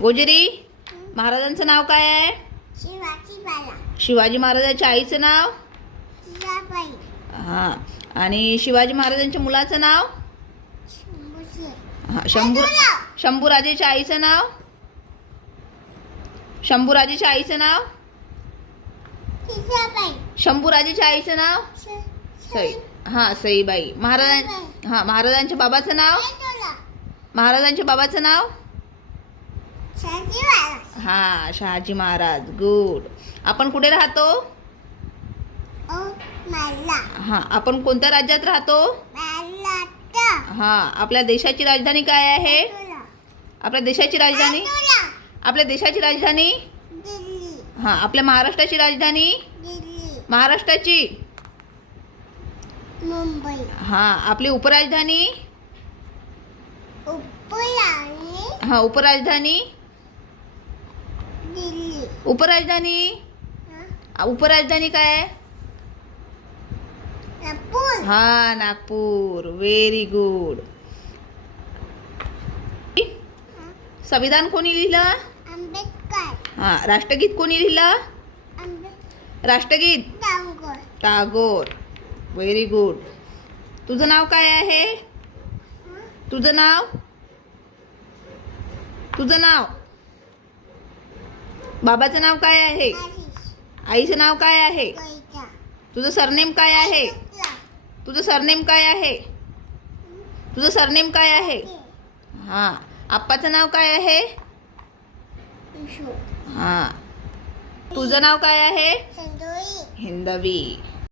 गोजरी, महाराजांचं नाव काय आहे? शिवाजी महाराजांच्या आईचं नाव? हां. आणि शिवाजी महाराजांच्या मुलाचं नाव? हां. शंभूराजेच्या आईचं नाव? शंभूराजेच्या आईचं नाव? शंभूराजेच्या आईचं नाव? सई. हां, सईबाई. महाराजांच्या बाबाचं नाव? महाराजांच्या बाबाचं नाव? हां, शहाजी महाराज. गुड. आपण कुठे राहतो? हां. आपण कोणत्या राज्यात राहतो? हां. आपल्या देशाची राजधानी काय आहे? आपल्या देशाची राजधानी? आपल्या देशाची राजधानी? हां. आपल्या महाराष्ट्राची राजधानी? महाराष्ट्राची? मुंबई. हां. आपली उपराजधानी? हां. उपराजधानी? दिल्ली. उपराजधानी? उपराजधानी काय आहे? नागपूर. हां, नागपूर. Very good. संविधान कोणी लिहिलं? आंबेडकर. हां. राष्ट्रगीत कोणी लिहिलं? राष्ट्रगीत? टागोर. Very good. तुझं नाव काय आहे? तुझं नाव? तुझं नाव? बाबाचं नाव काय आहे? आईचं नाव काय आहे? तुझं सरनेम काय आहे? तुझं सरनेम काय आहे? तुझं सरनेम काय आहे? हां. आप्पाचं नाव काय आहे? हां. तुझं नाव काय आहे? हिंदवी.